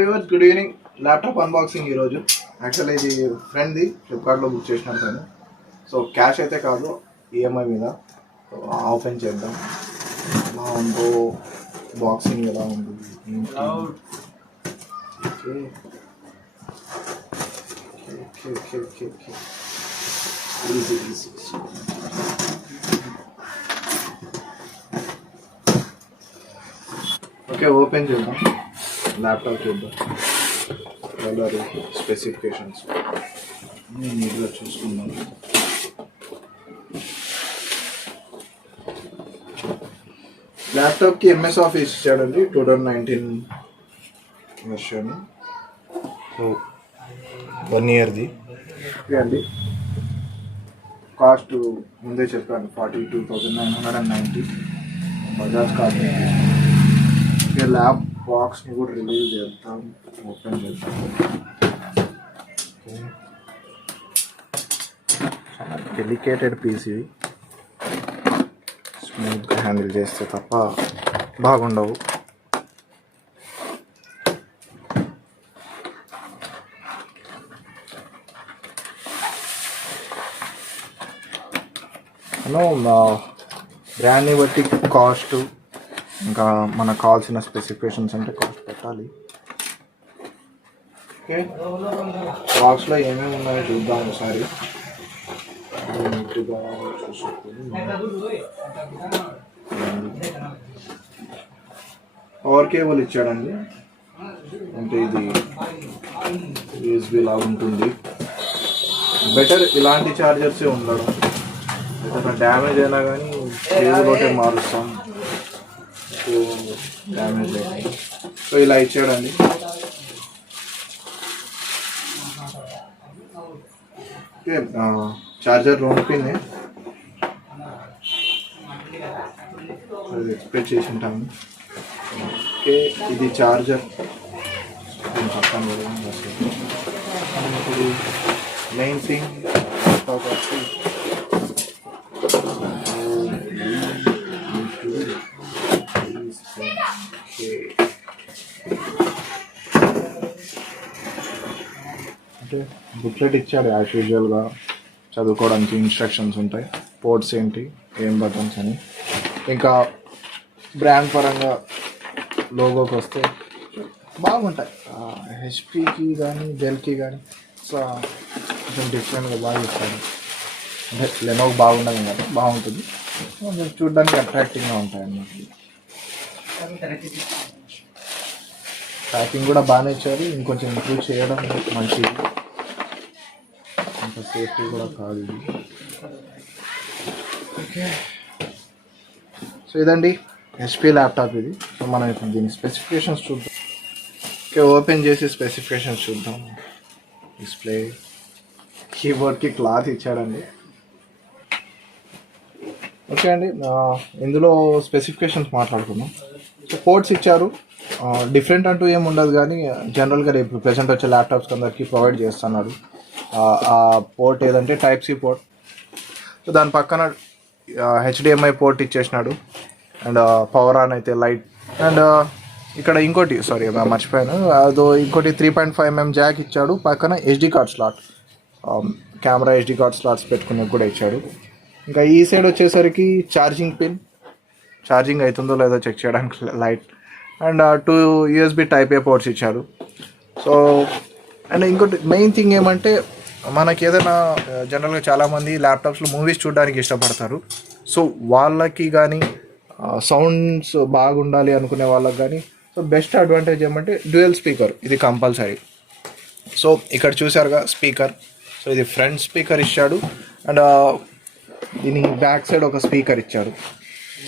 Viewers, good evening. Laptop unboxing ఈరోజు. Actually ఇది ఫ్రెండ్ది, ఫ్లిప్కార్ట్లో బుక్ చేసినాను నేను. సో క్యాష్ అయితే కాదు, ఈఎంఐ మీద. ఓపెన్ చేద్దాం. ఎలా ఉందో బాక్సింగ్, ఎలా ఉంటుంది. ఈజీ. ఓకే, ఓపెన్ చేద్దాం. ల్యాప్టాప్ చూద్దాం. కలర్, స్పెసిఫికేషన్స్ నీట్గా చూసుకుందాం. ల్యాప్టాప్కి ఎంఎస్ ఆఫీస్ ఇచ్చాడండి, 2019 వర్షన్. సో 1 ఇయర్ది అండి. కాస్ట్ ముందే చెప్పాను, 42,990 బజాజ్ కార్డ్. ఓకే, ల్యాప్ బాక్స్ని కూడా రిలీవ్ చేద్దాం. ఓపెన్ చేద్దాం. చాలా డెలికేటెడ్ పీస్ ఇది. స్మూత్గా హ్యాండిల్ చేస్తే తప్ప బాగుండవు. బ్రాండ్ని బట్టి కాస్ట్, ఇంకా మనకు కావాల్సిన స్పెసిఫికేషన్స్ అంటే కాస్ట్ పెట్టాలి. ఓకే, బాక్స్లో ఏమేమి ఉన్నాయో చూద్దాం ఒకసారి. పవర్ కేబుల్ ఇచ్చాడండి, అంటే ఇది యూఎస్బీ లాగా ఉంటుంది. బెటర్ ఇలాంటి ఛార్జర్సే ఉండడం. ఏదైనా డ్యామేజ్ అయినా కానీ కేబుల్ ఒకటే మారుస్తాం, డ్యామేజ్ అయితే. సో ఇలా ఇచ్చాడండి. ఓకే, చార్జర్ రెండు పిన్ ఎక్స్పెక్ట్ చేసి ఉంటాము. ఓకే, ఇది చార్జర్ పక్కన మెయిన్ థింగ్. అంటే బుక్లెట్ ఇచ్చాడు యాజ్ యూజువల్గా, చదువుకోవడానికి ఇన్స్ట్రక్షన్స్ ఉంటాయి. పోర్ట్స్ ఏంటి, ఏం బటన్స్ అని. ఇంకా బ్రాండ్ పరంగా లోగోకి వస్తే బాగుంటాయి. హెచ్పికి కానీ డెల్కి కానీ కొంచెం డిఫరెంట్గా బాగా ఇస్తాడు. అంటే లెనోకి బాగుండదు కదా, బాగుంటుంది. కొంచెం చూడడానికి అట్రాక్టివ్గా ఉంటాయి అన్నమాట. ప్యాకింగ్ కూడా బాగానే ఇచ్చారు, ఇంకొంచెం ఇంప్రూవ్ చేయడం మంచిది. అంత సేఫ్టీ కూడా కాదు ఇది. ఓకే, సో ఇదండి హెచ్పి ల్యాప్టాప్ ఇది. సో మనం ఇప్పుడు దీని స్పెసిఫికేషన్స్ చూద్దాం. ఓకే, ఓపెన్ చేసి స్పెసిఫికేషన్స్ చూద్దాం. డిస్ప్లే, కీబోర్డ్కి క్లాత్ ఇచ్చాడండి. ఓకే అండి, ఇందులో స్పెసిఫికేషన్స్ మాట్లాడుకుందాం. సో పోర్ట్స్ ఇచ్చారు. డిఫరెంట్ అంటూ ఏమి ఉండదు, కానీ జనరల్గా ఇప్పుడు ప్రెసెంట్ వచ్చే ల్యాప్టాప్స్ అందరికీ ప్రొవైడ్ చేస్తున్నారు. ఆ పోర్ట్ ఏదంటే టైప్ సి పోర్ట్. సో దాని పక్కన హెచ్డిఎంఐ పోర్ట్ ఇచ్చేసినాడు. అండ్ పవర్ ఆన్ అయితే లైట్. అండ్ ఇక్కడ ఇంకోటి, సారీ మర్చిపోయాను, అదో ఇంకోటి 3.5mm జాక్ ఇచ్చాడు. పక్కన SD card slot, camera SD card slots పెట్టుకునే కూడా ఇచ్చాడు. ఇంకా ఈ సైడ్ వచ్చేసరికి ఛార్జింగ్ పిన్, ఛార్జింగ్ అవుతుందో లేదో చెక్ చేయడానికి light. And 2 USB type A ports ఇచ్చారు. సో అండ్ ఇంకోటి మెయిన్ థింగ్ ఏమంటే, మనకి ఏదైనా జనరల్గా చాలామంది ల్యాప్టాప్స్లో మూవీస్ చూడడానికి ఇష్టపడతారు. సో వాళ్ళకి కానీ సౌండ్స్ బాగుండాలి అనుకునే వాళ్ళకి కానీ సో బెస్ట్ అడ్వాంటేజ్ ఏమంటే డ్యూయల్ స్పీకర్, ఇది కంపల్సరీ. సో ఇక్కడ చూసారుగా స్పీకర్. సో ఇది ఫ్రంట్ స్పీకర్ ఇచ్చాడు. అండ్ దీని బ్యాక్ సైడ్ ఒక స్పీకర్ ఇచ్చాడు.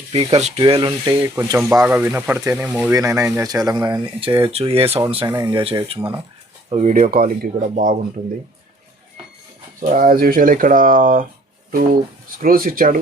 స్పీకర్స్ డ్యూయల్ ఉంటే కొంచెం బాగా వినపడితేనే మూవీనైనా ఎంజాయ్ చేయొచ్చు, ఏ సౌండ్స్ అయినా ఎంజాయ్ చేయొచ్చు మనం. సో వీడియో కాలింగ్కి కూడా బాగుంటుంది. సో యాజ్ యూజువల్ ఇక్కడ 2 స్క్రూస్ ఇచ్చాడు,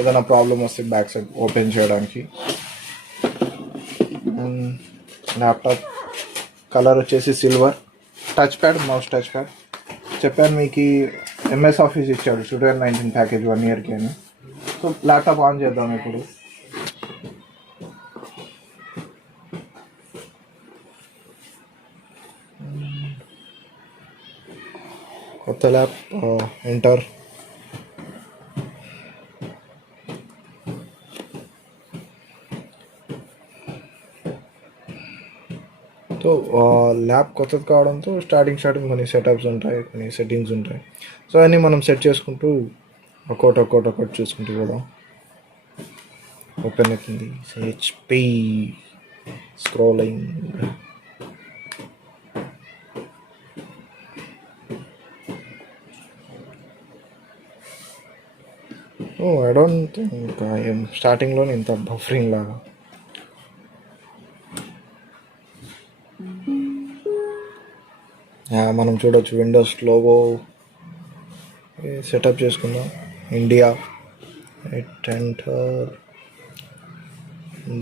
ఏదైనా ప్రాబ్లం వస్తే బ్యాక్ సైడ్ ఓపెన్ చేయడానికి. ల్యాప్టాప్ కలర్ వచ్చేసి silver. Touch pad, mouse touch pad. చెప్పాను మీకు ఎంఎస్ ఆఫీస్ ఇచ్చాడు 2019 ప్యాకేజ్ 1 ఇయర్కి అని. సో ల్యాప్టాప్ ఆన్ చేద్దాం ఇప్పుడు. కొత్త ల్యాప్ ఎంటర్. సో ల్యాప్ కొత్తది కావడంతో స్టార్టింగ్ కొన్ని సెటప్స్ ఉంటాయి, కొన్ని సెట్టింగ్స్ ఉంటాయి. సో అన్నీ మనం సెట్ చేసుకుంటూ ఒక్కొక్కటి చూసుకుంటూ పోదాం. ఓపెన్ అవుతుంది HP scrolling. I don't think స్టార్టింగ్లోనే ఇంత బఫరింగ్ లాగా. మనం చూడొచ్చు విండోస్ లోగో సెటప్ చేసుకుందాం. India enter,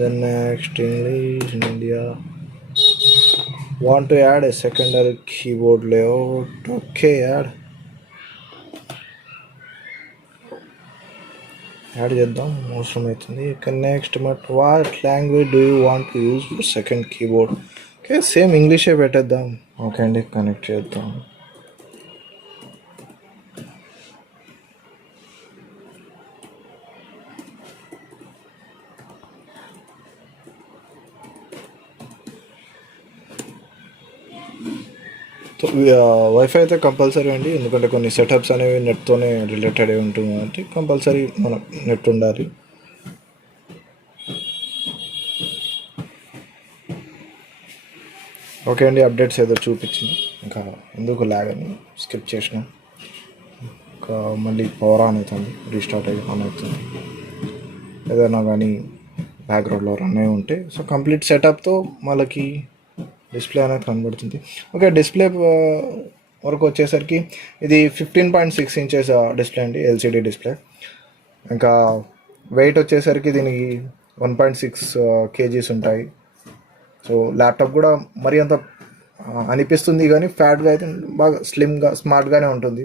then next English India. Want to add a secondary keyboard layout. Okay, add చేద్దాం, అవసరం అవుతుంది. Next what language do you want to use for second keyboard. Okay, same ఇంగ్లీషే పెట్టేద్దాం. Okay అండి, connect చేద్దాం. Wifi అయితే compulsory అండి, ఎందుకంటే కొన్ని సెటప్స్ అనేవి నెట్తోనే రిలేటెడ్ అయి ఉంటుంది కాబట్టి కంపల్సరీ మన నెట్ ఉండాలి. ఓకే అండి, అప్డేట్స్ ఏదో చూపించింది, ఇంకా ఎందుకు లాగ్ అని స్కిప్ చేసినాం. ఇంకా మళ్ళీ పవర్ ఆన్ అవుతుంది, రీస్టార్ట్ అయ్యి ఆన్ అవుతుంది. ఏదైనా కానీ బ్యాక్గ్రౌండ్లో రన్ అయి ఉంటే సో కంప్లీట్ సెటప్తో మనకి డిస్ప్లే అనేది కనబడుతుంది. ఓకే, డిస్ప్లే వరకు వచ్చేసరికి ఇది 15.6 ఇంచెస్ డిస్ప్లే అండి, ఎల్సిడి డిస్ప్లే. ఇంకా వెయిట్ వచ్చేసరికి దీనికి 1.6 kgs ఉంటాయి. సో ల్యాప్టాప్ కూడా మరి అంత అనిపిస్తుంది కానీ ఫ్యాట్గా అయితే బాగా స్లిమ్గా స్మార్ట్గానే ఉంటుంది.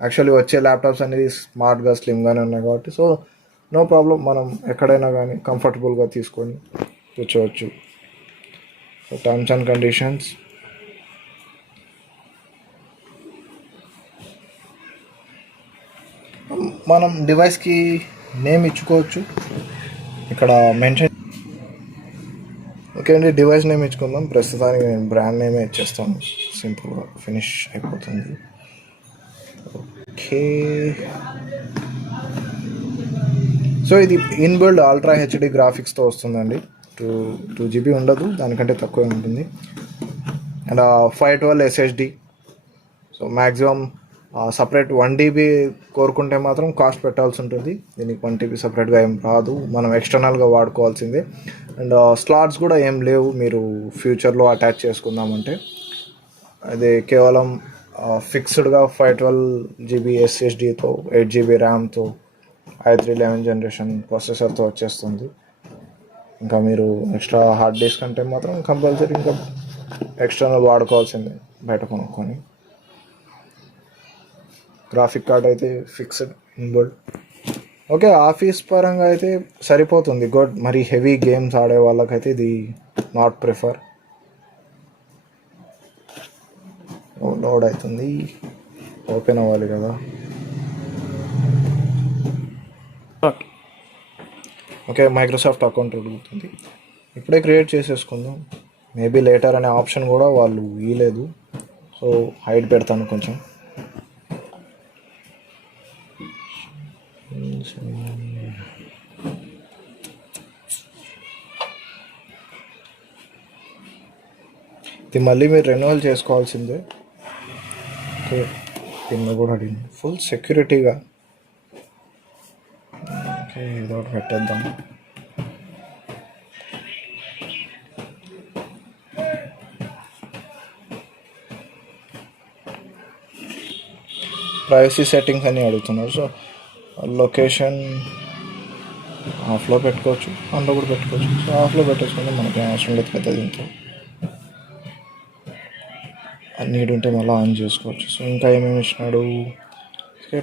యాక్చువల్లీ వచ్చే ల్యాప్టాప్స్ అనేది స్మార్ట్గా స్లిమ్గానే ఉన్నాయి కాబట్టి సో నో ప్రాబ్లం, మనం ఎక్కడైనా కానీ కంఫర్టబుల్గా తీసుకొని కూర్చోవచ్చు. So terms and conditions. మనం డివైస్కి నేమ్ ఇచ్చుకోవచ్చు, ఇక్కడ మెన్షన్. ఓకే అండి, డివైస్ నేమ్ ఇచ్చుకుందాం. ప్రస్తుతానికి నేను బ్రాండ్ నేమే ఇచ్చేస్తాను, సింపుల్గా ఫినిష్ అయిపోతుంది. ఓకే, సో ఇది ఇన్బిల్డ్ అల్ట్రా హెచ్డి గ్రాఫిక్స్తో వస్తుందండి. 2 GB ఉండదు, దానికంటే తక్కువే ఉంటుంది. And 512 SSD. So maximum separate 1 TB కోరుకుంటే మాత్రం కాస్ట్ పెట్టాల్సి ఉంటుంది. దీనికి 1 TB సపరేట్గా ఏం రాదు, మనం ఎక్స్టర్నల్గా వాడుకోవాల్సిందే. అండ్ స్లాట్స్ కూడా ఏం లేవు, మీరు ఫ్యూచర్లో అటాచ్ చేసుకుందామంటే. అది కేవలం ఫిక్స్డ్గా 512 GB SSDతో 8 GB ర్యామ్తో i3 11 జనరేషన్ ప్రాసెసర్తో వచ్చేస్తుంది. ఇంకా మీరు ఎక్స్ట్రా హార్డ్ డిస్క్ అంటే మాత్రం కంపల్సరీ ఇంకా ఎక్స్టర్నల్ వాడుకోవాల్సిందే బయట కొనుక్కొని. గ్రాఫిక్ కార్డ్ అయితే ఫిక్స్డ్ ఇన్బిల్డ్. ఓకే, ఆఫీస్ పరంగా అయితే సరిపోతుంది, గుడ్. మరి హెవీ గేమ్స్ ఆడే వాళ్ళకైతే ఇది నాట్ ప్రిఫర్. లోడ్ అవుతుంది, ఓపెన్ అవ్వాలి కదా. ఓకే, మైక్రోసాఫ్ట్ అకౌంట్ అడుగుతుంది, ఇప్పుడే క్రియేట్ చేసేసుకుందాం. మేబీ లేటర్ అనే ఆప్షన్ కూడా వాళ్ళు ఇవ్వలేదు, సో హైడ్ పెడతాను కొంచెం. ఇది మళ్ళీ మీరు రెన్యువల్ చేసుకోవాల్సిందే. ఓకే, పిన్ కూడా అడిగింది, ఫుల్ సెక్యూరిటీగా. ఓకే, ఏదో ఒకటి పెట్టేద్దాం. ప్రైవసీ సెట్టింగ్స్ అని అడుగుతున్నారు. సో లొకేషన్ ఆఫ్లో పెట్టుకోవచ్చు, ఆన్లో కూడా పెట్టుకోవచ్చు. సో ఆఫ్లో పెట్టేసుకుంటే మనకి అవసరం లేదు పెద్ద దీంతో. నీడ్ ఉంటే మళ్ళీ ఆన్ చేసుకోవచ్చు. సో ఇంకా ఏమేమి ఇచ్చినాడు,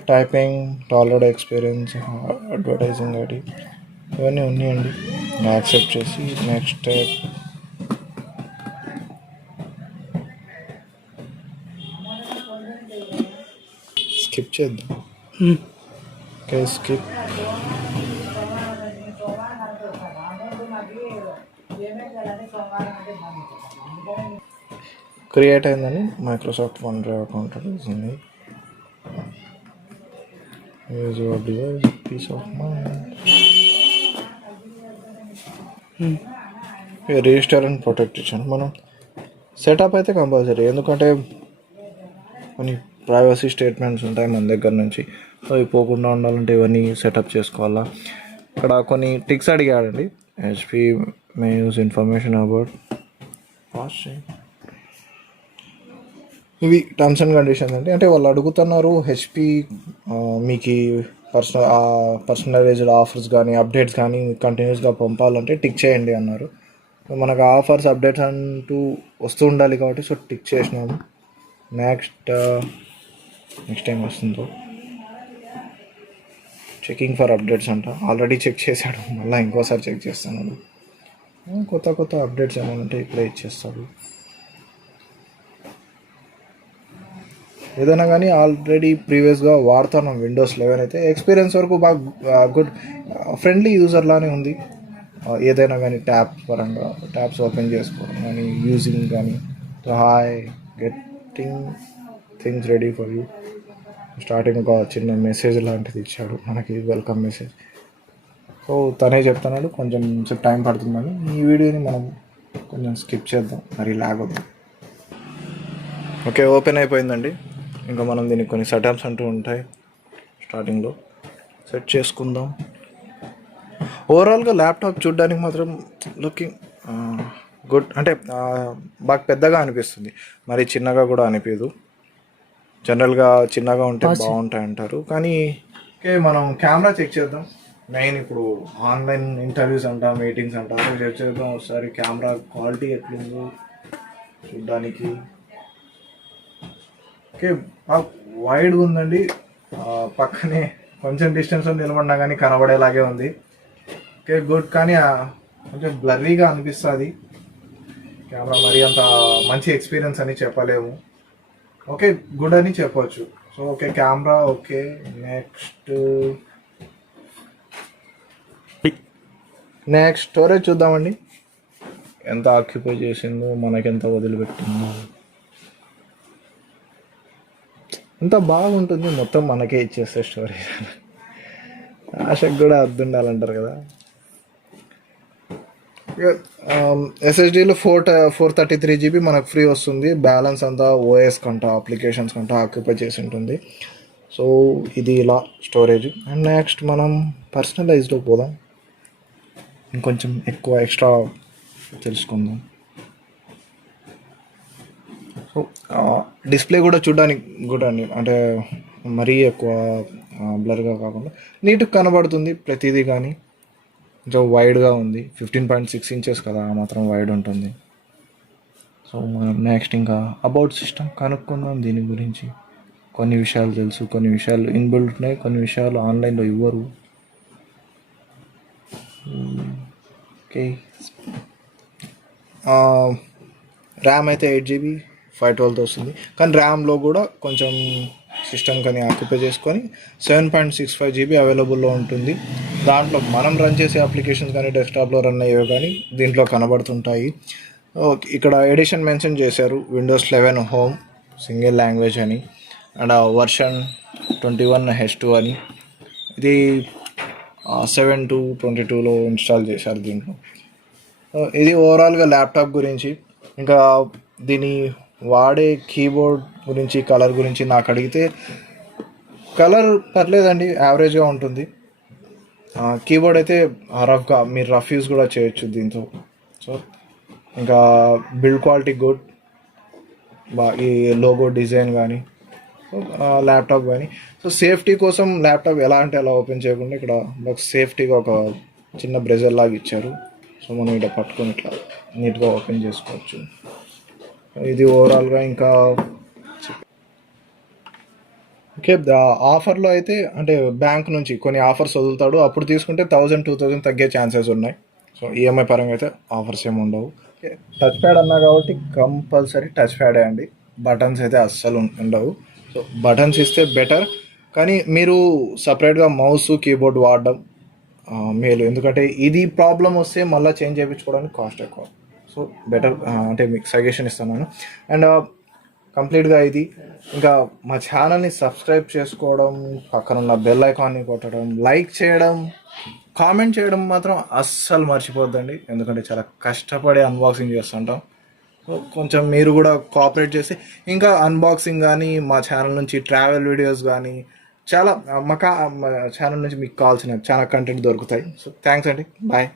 typing, tailored experience, advertising ID, ఇవన్నీ ఉన్నాయండి. యాక్సెప్ట్ చేసి నెక్స్ట్. స్కిప్ చేద్దాం. Okay skip. క్రియేట్ అయిందని మైక్రోసాఫ్ట్ వన్ డ్రైవ్ అకౌంట్ ఉంది. Use your device peace of mind. Register and protect ఇచ్చాను. మనం సెటప్ అయితే కంపల్సరీ, ఎందుకంటే కొన్ని ప్రైవసీ స్టేట్మెంట్స్ ఉంటాయి మన దగ్గర నుంచి. సో ఇవి పోకుండా ఉండాలంటే ఇవన్నీ సెటప్ చేసుకోవాలా. ఇక్కడ కొన్ని టిక్స్ అడిగాడండి. HP may use information about fast. ఇవి టర్మ్స్ అండ్ కండిషన్స్ అండి. అంటే వాళ్ళు అడుగుతున్నారు హెచ్పి మీకు పర్సనలైజ్డ్ ఆఫర్స్ కానీ అప్డేట్స్ కానీ కంటిన్యూస్గా పంపాలంటే టిక్ చేయండి అన్నారు. మనకు ఆఫర్స్ అప్డేట్స్ అంటూ వస్తూ ఉండాలి కాబట్టి సో టిక్ చేసినాము. నెక్స్ట్ టైం వస్తుందో చెకింగ్ ఫర్ అప్డేట్స్ అంట. ఆల్రెడీ చెక్ చేశాడు, మళ్ళీ ఇంకోసారి చెక్ చేస్తున్నాడు. కొత్త అప్డేట్స్ ఏమైనా ఉంటే ఇప్పుడే ఇచ్చేస్తాడు. ఏదైనా కానీ ఆల్రెడీ ప్రీవియస్గా వాడుతున్నాం విండోస్ 11 అయితే ఎక్స్పీరియన్స్ వరకు బాగా గుడ్ ఫ్రెండ్లీ యూజర్ లానే ఉంది. ఏదైనా కానీ ట్యాబ్ పరంగా ట్యాబ్స్ ఓపెన్ చేసుకోవడం కానీ యూజింగ్ కానీ. Hi getting things ready for you. Starting ఒక చిన్న మెసేజ్ లాంటిది ఇచ్చాడు మనకి, వెల్కమ్ మెసేజ్. సో తనే చెప్తున్నాడు కొంచెం టైం పడుతుందని. ఈ వీడియోని మనం కొంచెం స్కిప్ చేద్దాం, మరి లాగ్ అవుతుంది. ఓకే ఓపెన్ అయిపోయిందండి. ఇంకా మనం దీనికి కొన్ని సెటప్స్ అంటూ ఉంటాయి, స్టార్టింగ్లో సెట్ చేసుకుందాం. ఓవరాల్గా ల్యాప్టాప్ చూడడానికి మాత్రం లుకింగ్ గుడ్, అంటే బాగా పెద్దగా అనిపిస్తుంది, మరి చిన్నగా కూడా అనిపించదు. జనరల్గా చిన్నగా ఉంటే బాగుంటాయి అంటారు, కానీ ఓకే మనం కెమెరా చెక్ చేద్దాం. మెయిన్ ఇప్పుడు ఆన్లైన్ ఇంటర్వ్యూస్ అంటా, మీటింగ్స్ అంటా, చెక్ చేద్దాం ఒకసారి కెమెరా క్వాలిటీ ఎట్లుందో చూడ్డానికి. ఓకే వైడ్గా ఉందండి, పక్కనే కొంచెం డిస్టెన్స్లో నిలబడినా కానీ కనబడేలాగే ఉంది. ఓకే గుడ్, కానీ కొంచెం బ్లర్రీగా అనిపిస్తుంది కెమెరా. మరి అంత మంచి ఎక్స్పీరియన్స్ అని చెప్పలేము. ఓకే గుడ్ అని చెప్పవచ్చు. So okay camera okay. Next storage చూద్దామండి, ఎంత ఆక్యుపై చేసిందో, మనకెంత వదిలిపెట్టిందో. ఎంత బాగుంటుంది, మొత్తం మనకే ఇచ్చేస్తే స్టోరేజ్. ఆశకు కూడా అద్దు ఉండాలంటారు కదా. ఎస్ఎస్డీలో 433 GB మనకు ఫ్రీ వస్తుంది. బ్యాలెన్స్ అంతా ఓఎస్ కంట అప్లికేషన్స్ కంట ఆక్యుపై చేసి ఉంటుంది. సో ఇది ఇలా స్టోరేజ్. అండ్ నెక్స్ట్ మనం పర్సనలైజ్డ్లో పోదాం, ఇంకొంచెం ఎక్కువ ఎక్స్ట్రా తెలుసుకుందాం. సో డిస్ప్లే కూడా చూడడానికి గుడ్ అండి, అంటే మరీ ఎక్కువ బ్లర్గా కాకుండా నీట్గా కనబడుతుంది ప్రతిదీ. కానీ కొంచెం వైడ్గా ఉంది, 15.6 inches కదా, ఆ మాత్రం వైడ్ ఉంటుంది. సో మనం నెక్స్ట్ ఇంకా అబౌట్ సిస్టమ్ కనుక్కుందాం. దీని గురించి కొన్ని విషయాలు తెలుసు, కొన్ని విషయాలు ఇన్బిల్ట్ ఉన్నాయి, కొన్ని విషయాలు ఆన్లైన్లో ఇవ్వరు. ఓకే ర్యామ్ అయితే 8 GB 512 వస్తుంది, కానీ ర్యామ్లో కూడా కొంచెం సిస్టమ్ కానీ ఆక్యుపై చేసుకొని 7.65 GB అవైలబుల్లో ఉంటుంది. దాంట్లో మనం రన్ చేసే అప్లికేషన్స్ కానీ డెస్క్టాప్లో రన్ అయ్యేవి కానీ దీంట్లో కనబడుతుంటాయి. ఇక్కడ ఎడిషన్ మెన్షన్ చేశారు, విండోస్ 11 హోమ్ సింగిల్ లాంగ్వేజ్ అని, అండ్ వర్షన్ 21H2 అని. ఇది 7/22లో ఇన్స్టాల్ చేశారు దీంట్లో. ఇది ఓవరాల్గా ల్యాప్టాప్ గురించి. ఇంకా దీని వాడే కీబోర్డ్ గురించి, కలర్ గురించి నాకు అడిగితే కలర్ పర్లేదండి, యావరేజ్గా ఉంటుంది. కీబోర్డ్ అయితే రఫ్గా, మీరు రఫ్ యూస్ కూడా చేయొచ్చు దీంతో. సో ఇంకా బిల్డ్ క్వాలిటీ గుడ్, ఈ లోగో డిజైన్ కానీ ల్యాప్టాప్ కానీ. సో సేఫ్టీ కోసం ల్యాప్టాప్ ఎలా అంటే అలా ఓపెన్ చేయకుండా ఇక్కడ సేఫ్టీగా ఒక చిన్న బ్రెజర్ లాగా ఇచ్చారు. సో మనం ఇక్కడ పట్టుకొని ఇట్లా నీట్గా ఓపెన్ చేసుకోవచ్చు. ఇది ఓవరాల్గా. ఇంకా ఓకే ఆఫర్లో అయితే అంటే బ్యాంక్ నుంచి కొన్ని ఆఫర్స్ వదులుతాడు, అప్పుడు తీసుకుంటే 1000-2000 తగ్గే ఛాన్సెస్ ఉన్నాయి. సో ఈఎంఐ పరంగా అయితే ఆఫర్స్ ఏమి ఉండవు. టచ్ ప్యాడ్ అన్నా కాబట్టి కంపల్సరీ టచ్ ప్యాడే అండి, బటన్స్ అయితే అస్సలు ఉండవు. సో బటన్స్ ఇస్తే బెటర్. కానీ మీరు సపరేట్గా మౌస్ కీబోర్డ్ వాడడం మేలు, ఎందుకంటే ఇది ప్రాబ్లం వస్తే మళ్ళీ చేంజ్ చేయించుకోవడానికి కాస్ట్ ఎక్కువ. సో బెటర్, అంటే మీకు సజెషన్ ఇస్తున్నాను. అండ్ కంప్లీట్గా ఇది. ఇంకా మా ఛానల్ని సబ్స్క్రైబ్ చేసుకోవడం, పక్కనున్న బెల్ ఐకాన్ని కొట్టడం, లైక్ చేయడం, కామెంట్ చేయడం మాత్రం అస్సలు మర్చిపోద్దండి, ఎందుకంటే చాలా కష్టపడి అన్బాక్సింగ్ చేస్తుంటాం. సో కొంచెం మీరు కూడా కోఆపరేట్ చేసి ఇంకా అన్బాక్సింగ్ కానీ మా ఛానల్ నుంచి ట్రావెల్ వీడియోస్ కానీ చాలా మా ఛానల్ నుంచి మీకు కావాల్సిన చాలా కంటెంట్ దొరుకుతాయి. సో థ్యాంక్స్ అండి, బాయ్.